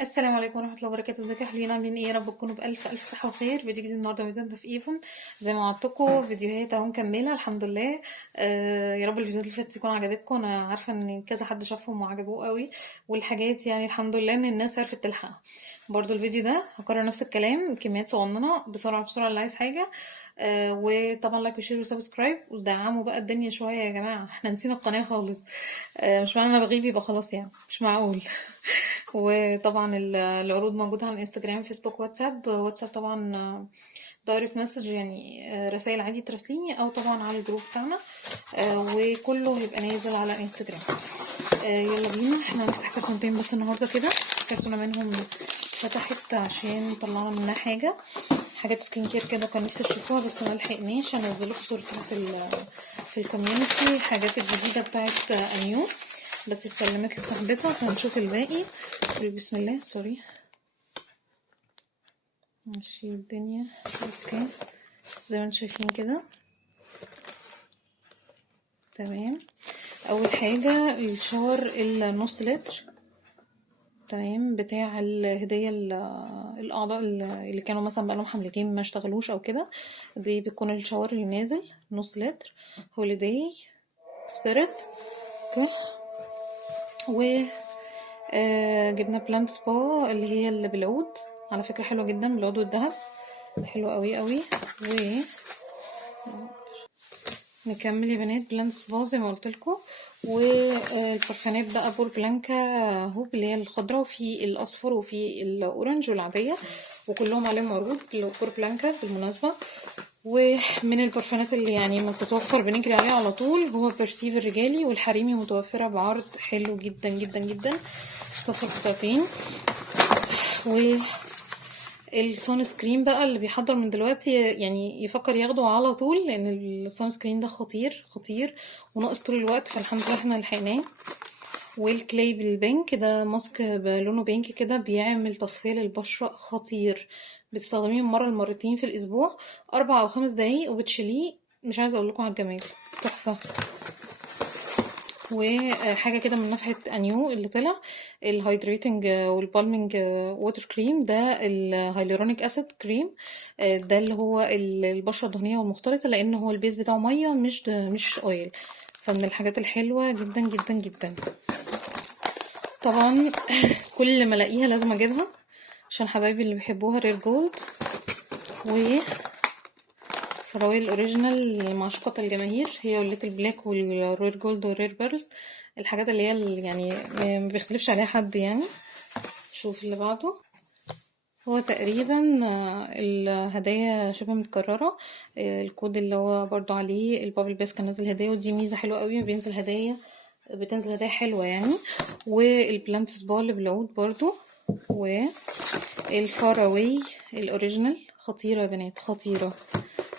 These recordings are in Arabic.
السلام عليكم ورحمة الله وبركاته. ازيكم يا حلوين؟ عاملين ايه؟ يا رب تكونوا بألف ألف صحة وخير. فيديو جديد النهارده فيديو في ايفون زي ما وعدتكم. فيديوهات اهو مكملة الحمد لله. يا رب الفيديوهات اللي فاتت تكون عجبتكم. انا عارفة ان كذا حد شافهم وعجبوه قوي، والحاجات يعني الحمد لله ان الناس عرفت تلحقها. برضو الفيديو ده هكرر نفس الكلام، كميات صغننة بسرعة بسرعة اللي عايز حاجة. وطبعا لايك وشير وسبسكرايب ودعموا بقى الدنيا شوية يا جماعة، احنا نسينا القناة خالص. مش معنى انا بغيب يبقى خلاص، يعني مش معقول. وطبعا العروض موجودة على الانستجرام فيسبوك واتساب طبعا. دايركت مسج يعني رسائل عادي تراسليني، او طبعا على الجروب بتاعنا. وكله هيبقى نازل على انستجرام. يلا بينا، احنا هنفتح كرتونتين بس النهارده كده. كرتونة منهم فتحت عشان طلعنا منها حاجات سكين كير كده، كان نفسي اشوفوها بس ما لحقناش. هنزل لكم صورتها في الكوميونتي. الحاجات الجديده بتاعت انيو بس سلمت لصاحبتها، فهنشوف الباقي. بسم الله، سوري. ماشي الدنيا اوكي زي ما انتم شايفين كده. تمام. اول حاجه الشاور النص لتر، تمام، بتاع الهديه الاعضاء اللي كانوا مثلا بقالهم حملتين ما اشتغلوش او كده. دي بتكون الشاور اللي نازل نص لتر، هوليداي سبيريت. اوكي. و جبنا بلانت سبا اللي هي اللي بالعود، على فكره حلوه جدا بالعود والذهب، حلوه قوي قوي. و نكمل يا بنات بلانت سبا زي ما قلت لكم. والبرفانات بقى بور بلانكا هوب اللي هي الخضراء، وفي الاصفر وفي الاورنج والعاديه، وكلهم عليهم عروض. بور بلانكا بالمناسبه. ومن البرفانات اللي يعني ما بتتوفر بنجري عليها على طول هو برستيف الرجالي، والحريمي متوفره بعرض حلو جدا جدا جدا، توفر قطعتين. و السان سكرين بقى اللي بيحضر من دلوقتي يعني يفكر ياخده على طول، لان السان سكرين ده خطير خطير وناقص طول الوقت، فالحمد لله احنا لحقناه. والكلاي بالبينك ده ماسك بلونه بينك كده، بيعمل تصفية للبشرة خطير. بتستخدميه مرة لمرتين في الاسبوع، 4 أو 5 دقايق وبتشيليه. مش عايزه اقول لكم على الجمال، تحفه. وحاجه كده من نفحه انيو اللي طلع الهايدريتنج والبالمنج ووتر كريم، ده الهايلورونيك اسيد كريم. ده اللي هو البشره الدهنيه والمختلطه، لان هو البيز بتاعه ميه مش اويل، فمن الحاجات الحلوه جدا جدا جدا. طبعا كل ما الاقيها لازم اجيبها عشان حبايبي اللي بيحبوها رير جولد. و فراويل الاوريجينال معشوقة الجماهير، هي والليتل بلاك والرير جولد والرير بيرلز، الحاجات اللي هي يعني ما بيختلفش عليها حد يعني. شوف اللي بعده. هو تقريبا الهدايا شبه متكررة. الكود اللي هو برضو عليه البابل بيس كان نازل هدايا، ودي ميزة حلوة قوي، بتنزل هدايا حلوة يعني. والبلانت سبا اللي بالعود برضو. والفاراوي الاوريجينال خطيرة يا بنات، خطيرة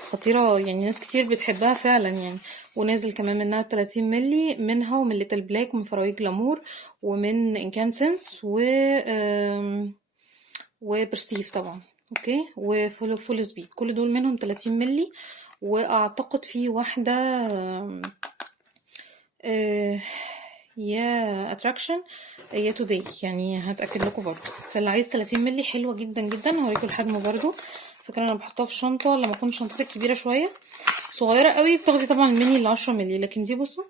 خطيرة يعني، ناس كتير بتحبها فعلا يعني. ونازل كمان منها 30 ملي، منها ومن ليتل بلاك ومن فراوي جلامور ومن انكانسنس وبرستيف طبعا. اوكي. وفول سبيد، كل دول منهم 30 ملي. واعتقد في واحدة يا اتراكشن يا توداي، يعني هتاكد لكم برضو. فاللي عايز 30 ملي حلوه جدا جدا. هوريكم الحجم برضو. فكرة انا بحطها في شنطه لما اكون شنطتي كبيره شويه، صغيره قوي بتاخدي طبعا الميني ال10 ملي، لكن دي بصوا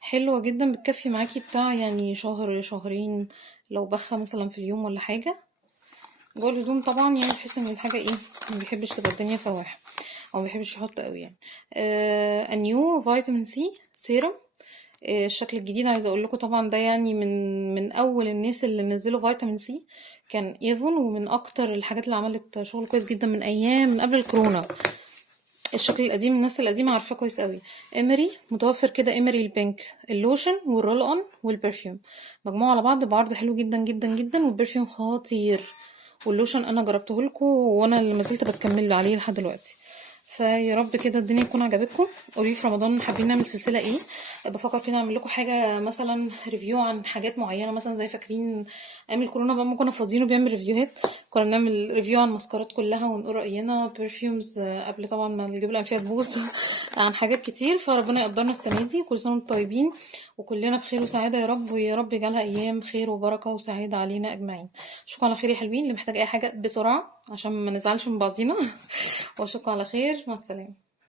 حلوه جدا، بتكفي معاكي بتاع يعني شهر شهرين لو بخه مثلا في اليوم ولا حاجه. جوه الهدوم طبعا يعني بحس ان الحاجه ايه، ما بيحبش تبقى الدنيا فواحه، او ما بيحبش يحط قوي يعني. انيو فيتامين سي سيرم. الشكل الجديد عايزه اقول لكم طبعا ده يعني من اول الناس اللي نزلوا فيتامين سي كان ايفون، ومن اكتر الحاجات اللي عملت شغل كويس جدا من ايام من قبل الكورونا. الشكل القديم الناس القديمه عارفاه كويس قوي. امري متوفر كده، امري البينك اللوشن والرول اون والبرفيوم مجموعه على بعض بعرض حلو جدا جدا جدا، والبرفيوم خطير، واللوشن انا جربته لكم وانا اللي ما زلت بكمل عليه لحد دلوقتي. فيا رب كده الدنيا تكون عجبتكم. قولي في رمضان حابين نعمل سلسله ايه؟ بفكر كده اعمل لكم حاجه مثلا ريفيو عن حاجات معينه، مثلا زي فاكرين ايام الكورونا بقى ما كنا فاضيين وبيعمل ريفيوهات، كنا بنعمل ريفيو عن الماسكارات كلها ونقول راينا، برفيومز قبل طبعا ما الجيب الانفيه تبوظ عن حاجات كتير. فربنا يقدرنا السنه دي، كل سنه وانتم طيبين وكلنا بخير وسعاده يا رب، ويا رب يجعلها ايام خير وبركه وسعاده علينا اجمعين. اشوفكم على خير يا حلوين، اللي محتاج اي حاجه بسرعه عشان ما نزعلش من بعضينا واشوفكم على خير، مع السلامه.